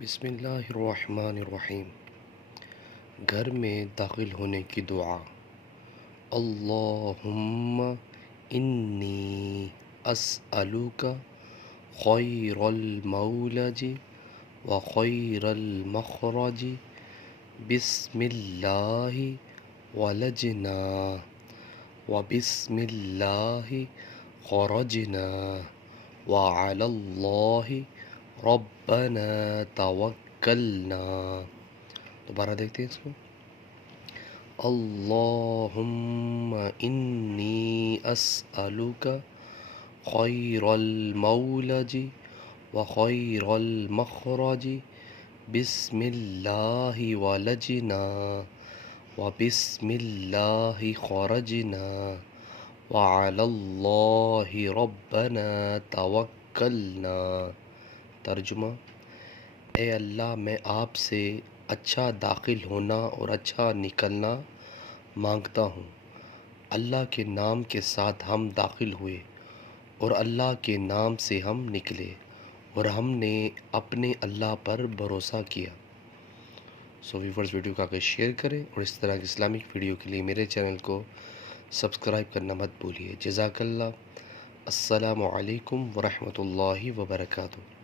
بسم اللہ الرحمن الرحیم۔ گھر میں داخل ہونے کی دعا۔ اللہم انی اسألک خیر المولج و خیر المخرج، بسم اللہ ولجنا و بسم اللہ خرجنا وعلی اللہ ربنا توکلنا۔ دوبارہ دیکھتے ہیں اس کو۔ اللہم انی اسألک خیر المولج و خیر المخرج، بسم اللہ ولجنا و بسم اللہ خرجنا وعلی اللہ ربنا توکلنا۔ ترجمہ: اے اللہ، میں آپ سے اچھا داخل ہونا اور اچھا نکلنا مانگتا ہوں۔ اللہ کے نام کے ساتھ ہم داخل ہوئے اور اللہ کے نام سے ہم نکلے، اور ہم نے اپنے اللہ پر بھروسہ کیا۔ ویورز، ویڈیو کو آگے شیئر کریں اور اس طرح کی اسلامک ویڈیو کے لیے میرے چینل کو سبسکرائب کرنا مت بھولیے۔ جزاک اللہ۔ السلام علیکم ورحمۃ اللہ وبرکاتہ۔